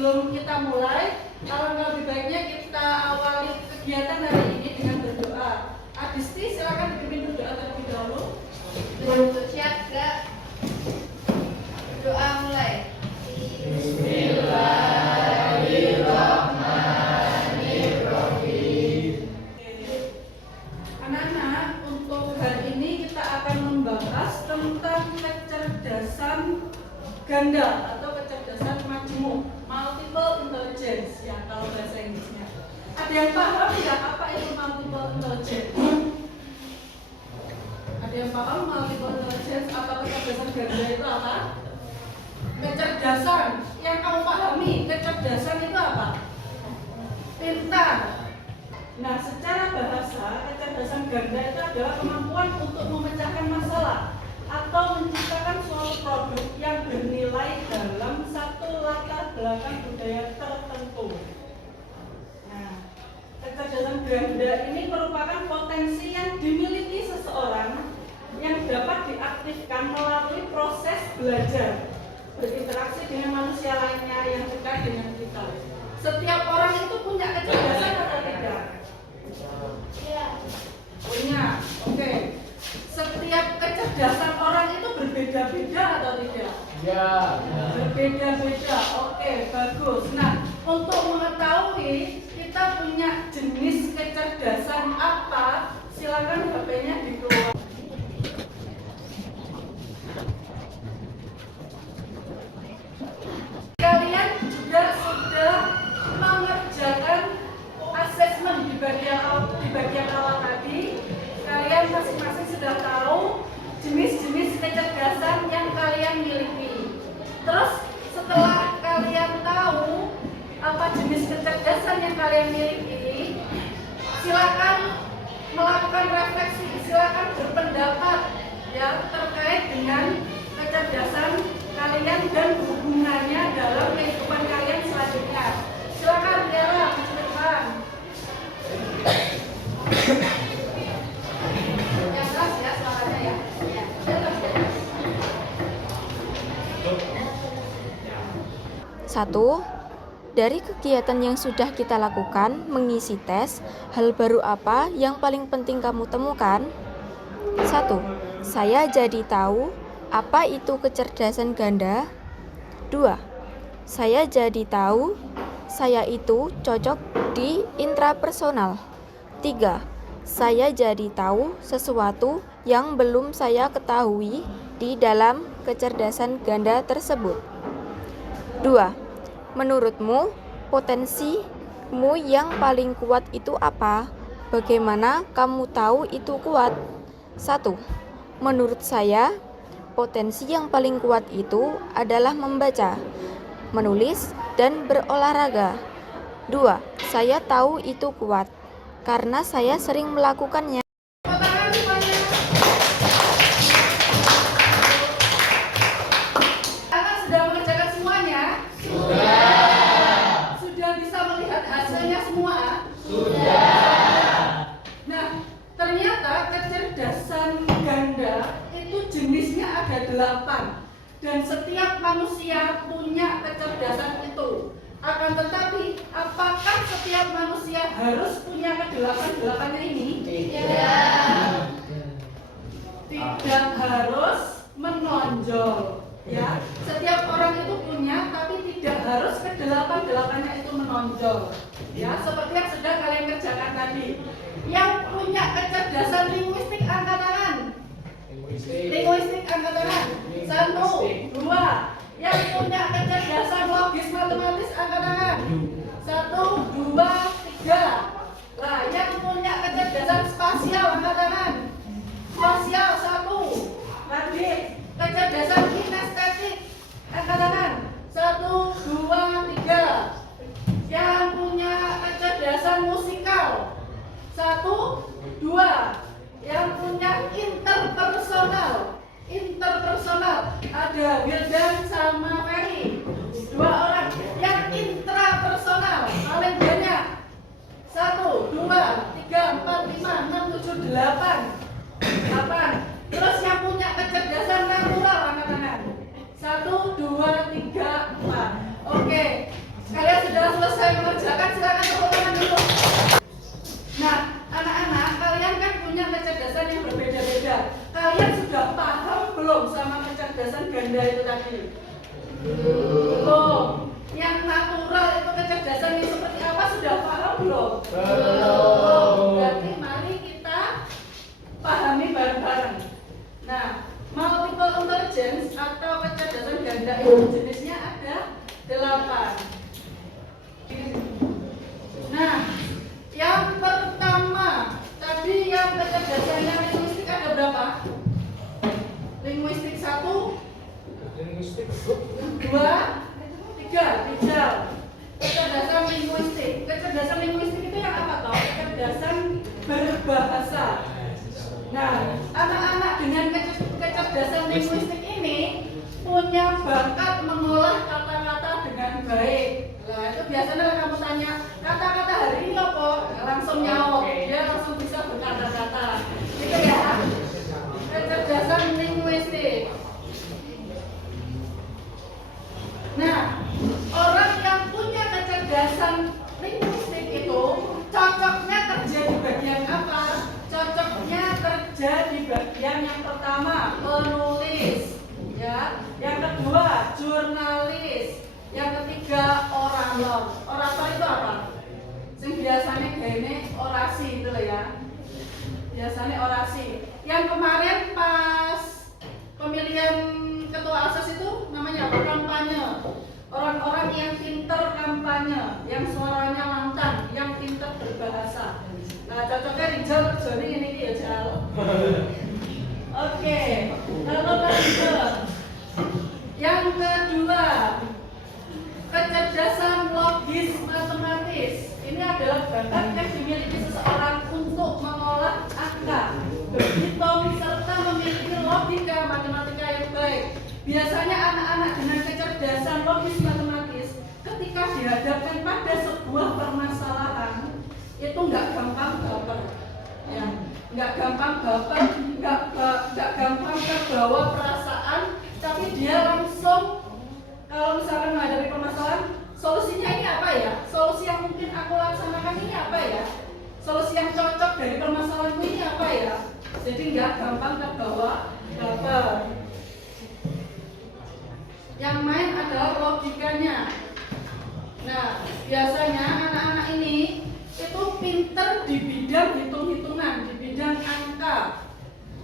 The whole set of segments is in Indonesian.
sebelum kita mulai, alangkah lebih baiknya kita awali kegiatan hari ini dengan berdoa. Adisti, silakan dipimpin berdoa terlebih dahulu. Siap, Kak. Doa mulai. Bismillahirrahmanirrahim. Anak-anak, untuk hari ini kita akan membahas tentang kecerdasan ganda atau kecerdasan majemuk, multiple intelligence ya kalau bahasa Inggrisnya. Ada yang paham ya apa itu multiple intelligence? Ada yang paham multiple intelligence atau kecerdasan ganda itu apa? Kecerdasan yang kamu pahami, kecerdasan itu apa? Pintar. Nah, secara bahasa, kecerdasan ganda itu adalah kemampuan untuk memecahkan masalah atau menciptakan suatu produk yang bernilai dalam satu latar belakang budaya tertentu. Nah, kecerdasan ganda ini merupakan potensi yang dimiliki seseorang yang dapat diaktifkan melalui proses belajar, berinteraksi dengan manusia lainnya yang dekat dengan kita. Setiap orang itu punya kecerdasan atau tidak? Ya. Punya. Oke. Setiap kecerdasan orang itu berbeda-beda atau tidak? Ya. Berbeda-beda. Oke, bagus. Nah, untuk mengetahui kita punya jenis kecerdasan apa, silakan HP-nya dikeluarkan. Kalian juga sudah mengerjakan asesmen di bagian awal tadi. Kalian masing-masing sudah tahu jenis-jenis kecerdasan yang kalian miliki. Terus setelah kalian tahu apa jenis kecerdasan yang kalian miliki, silakan melakukan refleksi, silakan berpendapat ya terkait dengan kecerdasan kalian dan hubungannya dalam kehidupan kalian selanjutnya. Silakan Tiara, maju ke depan. Yang keras ya suaranya ya. Satu, dari kegiatan yang sudah kita lakukan, mengisi tes, hal baru apa yang paling penting kamu temukan? 1. Saya jadi tahu apa itu kecerdasan ganda. 2. Saya jadi tahu saya itu cocok di intrapersonal. 3. Saya jadi tahu sesuatu yang belum saya ketahui di dalam kecerdasan ganda tersebut. 2. Menurutmu, potensimu yang paling kuat itu apa? Bagaimana kamu tahu itu kuat? 1. Menurut saya, potensi yang paling kuat itu adalah membaca, menulis, dan berolahraga. 2. Saya tahu itu kuat karena saya sering melakukannya. Kakak sudah mengerjakan semuanya? Sudah bisa melihat hasilnya semua? Nah, ternyata kecerdasan ganda itu jenisnya ada 8 dan setiap manusia punya kecerdasan itu. Akan tetapi, apakah setiap manusia harus punya ke-8-8-nya ini? Tidak harus menonjol. Ya, setiap orang itu punya, tapi tidak harus ke-8-8-nya itu menonjol. Ya, seperti yang sudah kalian kerjakan tadi. Yang punya kecerdasan linguistik angkat tangan. Linguistik angkat tangan. 1, 2. Yang punya kecerdasan logis matematis angkat tangan. 1, 2, 3. Nah, yang punya kecerdasan spasial angkat tangan. Spasial 1. Lanjut. Kecerdasan kinestetik angkat tangan. 1, 2, 3. Yang punya kecerdasan musikal 1, 2. Yang punya interpersonal ada Wildan sama Ferry, 2 orang. Yang intrapersonal paling banyak 1, 2, 3, 4, 5, 6, 7, 8. Terus yang punya kecerdasan natural angkat tangan. 1, 2, 3, 4. Oke. Berarti mari kita pahami bareng-bareng. Nah, multiple intelligence atau kecerdasan ganda itu jenisnya ada 8. Nah, yang pertama tadi yang kecerdasannya linguistik ada berapa? Linguistik 1, 2, 3, dijal. Kecerdasan linguistik. Kecerdasan linguistik itu yang apa toh? Kecerdasan berbahasa. Nah, anak-anak dengan kecerdasan linguistik ini punya bakat mengolah kata-kata dengan baik. Nah, itu biasanya kalau kamu tanya kata-kata hari ini apa? Langsung nyaut, dia langsung bisa berkata-kata. Gitu ya. Kecerdasan linguistik. Nah, orang yang punya kecerdasan linguistik itu cocoknya kerja di bagian apa? Cocoknya kerja di bagian yang pertama, penulis, ya. Yang kedua, jurnalis. Yang ketiga, orator. Orator itu apa? Yang biasanya gini orasi itu loh ya. Biasanya orasi. Yang kemarin pas pemilihan ketua ASES itu namanya apa? Kampanye. Orang-orang yang pinter kampanye, yang suaranya lantang, yang pinter berbahasa. Nah, cocoknya Rizal kerjanya ini ya, Jal. Oke, lalu lanjut. Yang kedua, kecerdasan logis matematis. Ini adalah bakat yang dimiliki seseorang untuk mengolah angka, berhitung serta memiliki logika matematika yang baik. Biasanya anak-anak dengan kecerdasan logis matematis ketika dihadapkan pada sebuah permasalahan itu nggak gampang baper, ya, nggak gampang baper, nggak gampang terbawa perasaan, tapi dia langsung kalau misalkan menghadapi permasalahan, solusinya ini apa ya? Solusi yang mungkin aku laksanakan ini apa ya? Solusi yang cocok dari permasalahanku ini apa ya? Jadi nggak gampang terbawa baper. Yang main adalah logikanya. Nah, biasanya anak-anak ini itu pinter di bidang hitung-hitungan, di bidang angka.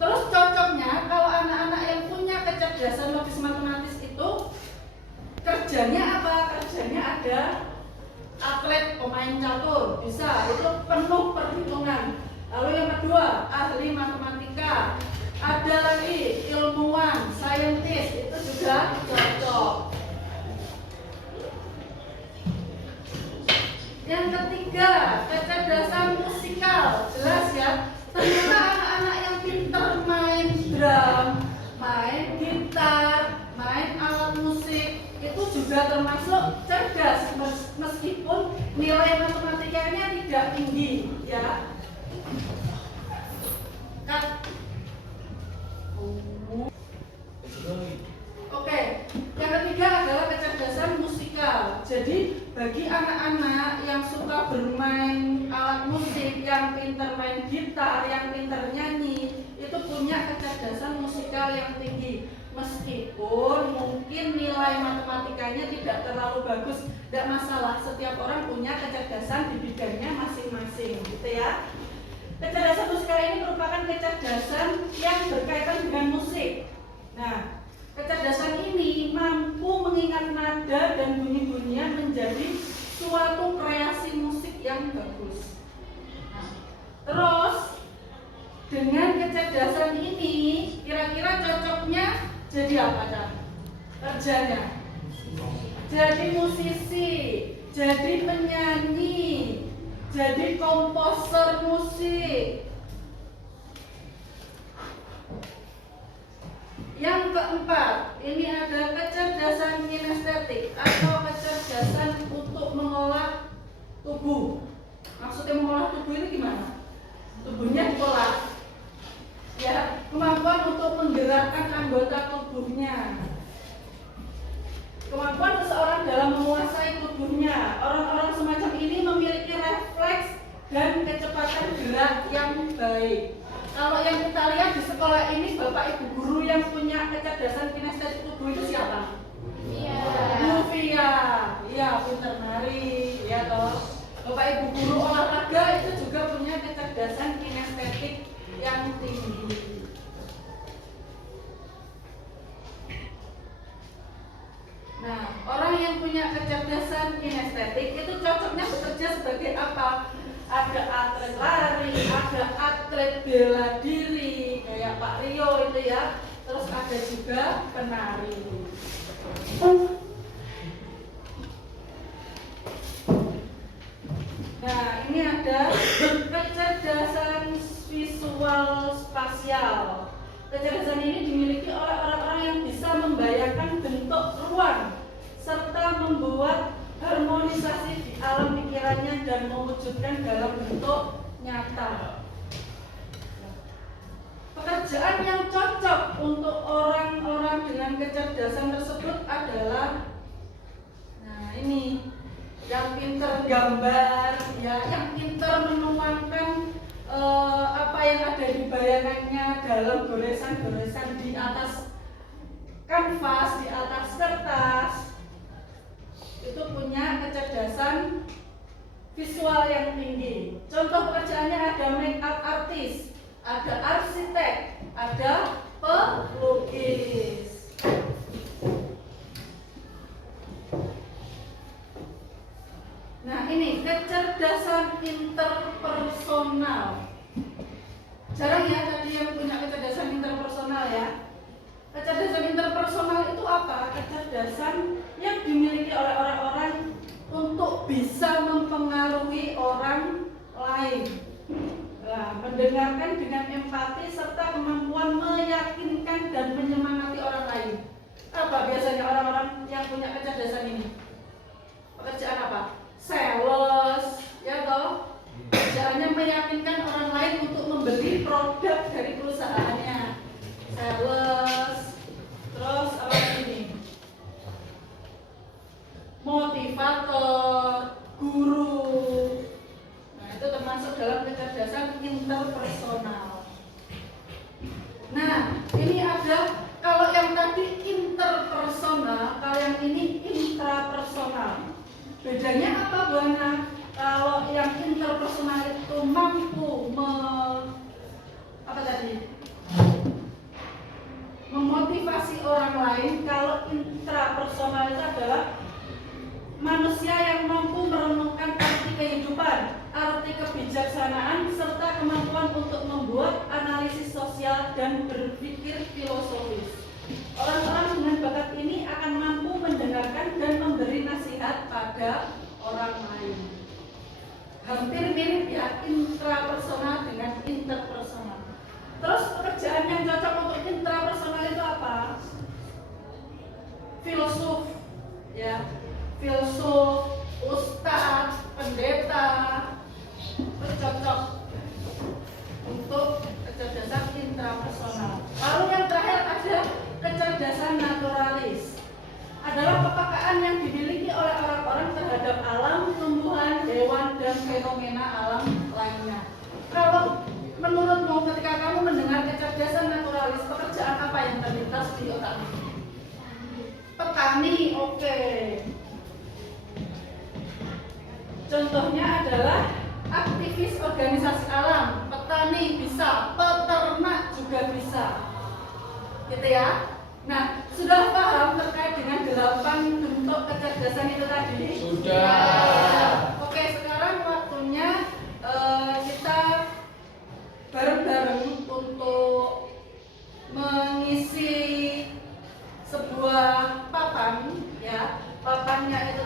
Terus cocoknya kalau anak-anak yang punya kecerdasan logis matematis itu kerjanya apa? Kerjanya ada atlet, pemain catur, bisa, itu penuh perhitungan. Lalu yang kedua, ahli matematika. Ada lagi ilmuwan, saintis, itu juga cocok. Yang ketiga, kecerdasan musikal. Jelas ya, ternyata anak-anak yang pintar main drum, main gitar, main alat musik, itu juga termasuk cerdas meskipun nilai matematikanya tidak tinggi, ya. Oke, yang ketiga adalah kecerdasan musikal. Jadi bagi anak-anak yang suka bermain alat musik, yang pintar main gitar, yang pintar nyanyi, itu punya kecerdasan musikal yang tinggi. Meskipun mungkin nilai matematikanya tidak terlalu bagus, tidak masalah. Setiap orang punya kecerdasan di bidangnya masing-masing, gitu ya. Kecerdasan musikal ini merupakan kecerdasan yang berkaitan dengan musik. Nah, kecerdasan ini mampu mengingat nada dan bunyi-bunyian menjadi suatu kreasi musik yang bagus. Nah, terus dengan kecerdasan ini kira-kira cocoknya jadi apa kan? Kerjanya jadi musisi, jadi penyanyi, jadi komposer musik. Yang keempat, ini ada kecerdasan kinestetik atau kecerdasan untuk mengolah tubuh. Maksudnya mengolah tubuh ini gimana? Tubuhnya diolah, ya, kemampuan untuk menggerakkan anggota tubuhnya, kemampuan seseorang dalam menguasai tubuhnya. Orang-orang semacam ini memiliki refleks dan kecepatan gerak yang baik. Kalau yang kita lihat di sekolah ini, Bapak Ibu guru yang punya kecerdasan kinestetik tubuh itu siapa? Iya. Bu Via, iya, pintar nari, ya toh. Bapak Ibu guru olahraga tinggi. Nah, orang yang punya kecerdasan kinestetik itu cocoknya bekerja sebagai apa? Ada atlet lari, ada atlet bela diri kayak Pak Rio itu ya. Terus ada juga penari. Nah, ini ada kecerdasan visual spasial. Kecerdasan ini dimiliki oleh orang-orang yang bisa membayangkan bentuk ruang serta membuat harmonisasi di alam pikirannya dan mewujudkan dalam bentuk nyata. Pekerjaan yang cocok untuk orang-orang dengan kecerdasan tersebut adalah, nah ini, yang pintar gambar, ya, yang pintar menuangkan apa yang ada di bayangannya dalam goresan-goresan di atas kanvas, di atas kertas. Itu punya kecerdasan visual yang tinggi. Contoh pekerjaannya ada make up artist, ada arsitek, ada pelukis. Nah, ini kecerdasan interpersonal. Jarang ya tadi yang punya kecerdasan interpersonal ya. Kecerdasan interpersonal itu apa? Kecerdasan yang dimiliki oleh orang-orang untuk bisa mempengaruhi orang lain. Nah, mendengarkan dengan empati serta kemampuan meyakinkan dan menyemangati orang lain. Apa biasanya orang-orang yang punya kecerdasan ini? Pekerjaan apa? Sales, ya toh? Kerjaannya meyakinkan orang lain untuk membeli produk dari perusahaannya. Sales, terus apa ini? Motivator, guru. Nah, itu termasuk dalam kecerdasan interpersonal. Nah, ini ada, kalau yang tadi interpersonal, kalau yang ini intrapersonal. Bedanya apa, Bu Ana? Kalau yang interpersonal itu mampu memotivasi orang lain, kalau intrapersonal itu adalah manusia yang mampu merenungkan arti kehidupan, arti kebijaksanaan, serta kemampuan untuk membuat analisis sosial dan berpikir filosofis. Orang-orang dengan bakat ini akan mampu mendengarkan dan memberi nasihat pada orang lain. Hampir mirip ya, intrapersonal dengan interpersonal. Terus pekerjaan yang cocok untuk intrapersonal itu apa? Filsuf, ya, filsuf, ustadz, pendeta, itu cocok untuk kecerdasan intrapersonal. Lalu yang terakhir ada kecerdasan naturalis. Adalah kepekaan yang dimiliki oleh orang-orang terhadap alam, tumbuhan, hewan, dan fenomena alam lainnya. Kalau menurutmu ketika kamu mendengar kecerdasan naturalis, pekerjaan apa yang terlintas di otakmu? Petani, oke. Contohnya adalah aktivis organisasi alam, petani bisa, peternak juga bisa. Gitu ya. Nah, sudah paham terkait dengan 8 bentuk kecerdasan itu tadi? Sudah. Oke, sekarang waktunya kita bareng-bareng untuk mengisi sebuah papan, ya. Papannya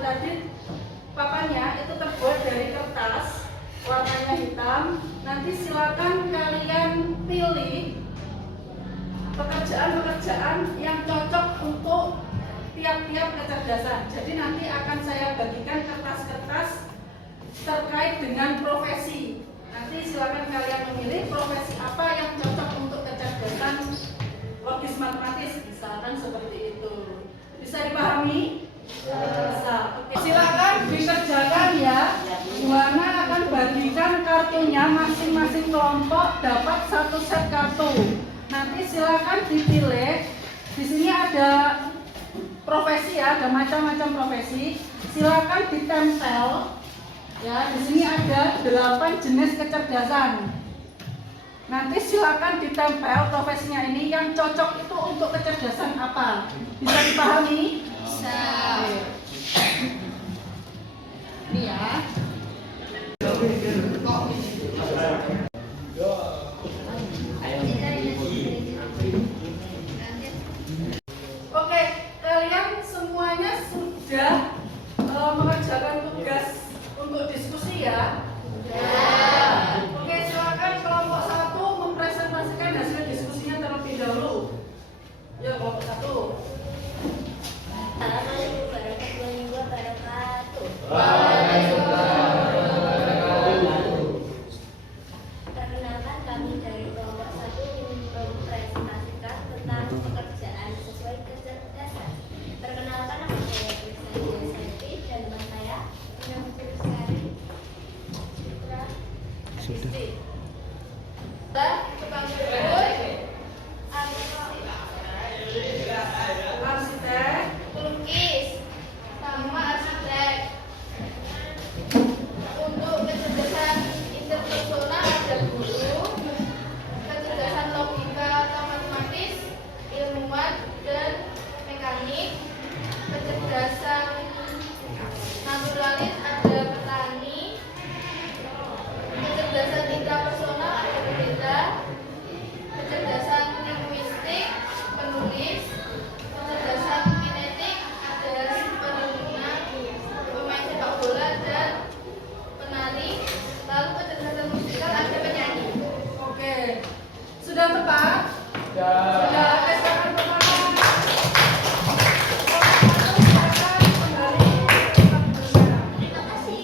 itu terbuat dari kertas, warnanya hitam. Nanti silakan kalian pilih pekerjaan-pekerjaan yang cocok untuk tiap-tiap kecerdasan. Jadi nanti akan saya bagikan kertas-kertas terkait dengan profesi. Nanti silakan kalian memilih profesi apa yang cocok untuk kecerdasan logis matematis, misalkan seperti itu. Bisa dipahami? Bisa. Oke. Silakan dikerjakan ya. Bu Ana akan bagikan kartunya, masing-masing kelompok dapat 1 set kartu. Nanti silakan dipilih. Di sini ada profesi ya, ada macam-macam profesi. Silakan ditempel. Ya, di sini ada 8 jenis kecerdasan. Nanti silakan ditempel profesinya ini yang cocok itu untuk kecerdasan apa? Bisa dipahami? Bisa. Ini ya. Oke, kalian semuanya sudah mengerjakan tugas untuk diskusi ya? Oke, silakan kelompok 1 mempresentasikan hasil diskusinya terlebih dahulu. Ya, kelompok 1. Assalamualaikum warahmatullahi wabarakatuh. Perkenalkan, kami dari kelompok 1 ingin mempresentasikan tentang pekerjaan sesuai kecerdasan. Perkenalkan, nama saya Krisdayanti Septi dan teman saya nama Sari Citra Adisti. Tukang kebun, Arsitek, pelukis, sama arsitek. Untuk kecerdasan interpersonal ada guru, kecerdasan logika atau matematis, ilmuwan dan mekanik, kecerdasan naturalis ada petani, kecerdasan intrapersonal ada pendeta, kecerdasan linguistik penulis, kecerdasan kinetik ada perenang, pemain sepak bola dan penari, lalu kecerdasan musikal ada penyanyi. oke. Sudah tepat? Sudah. Oke, silakan bermain. Silakan kembali ke tempat bersejarah. Terima kasih.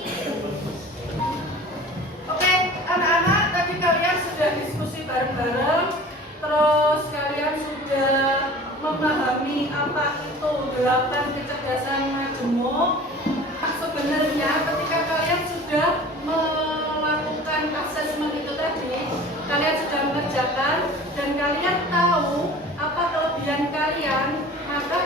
Oke, anak-anak, tadi kalian sudah diskusi bareng-bareng, terus kalian sudah memahami apa itu 8 kecerdasan majemuk. Sebenarnya ketika kalian sudah melakukan asesmen itu tadi, kalian sudah mengerjakan dan kalian tahu apa kelebihan kalian, maka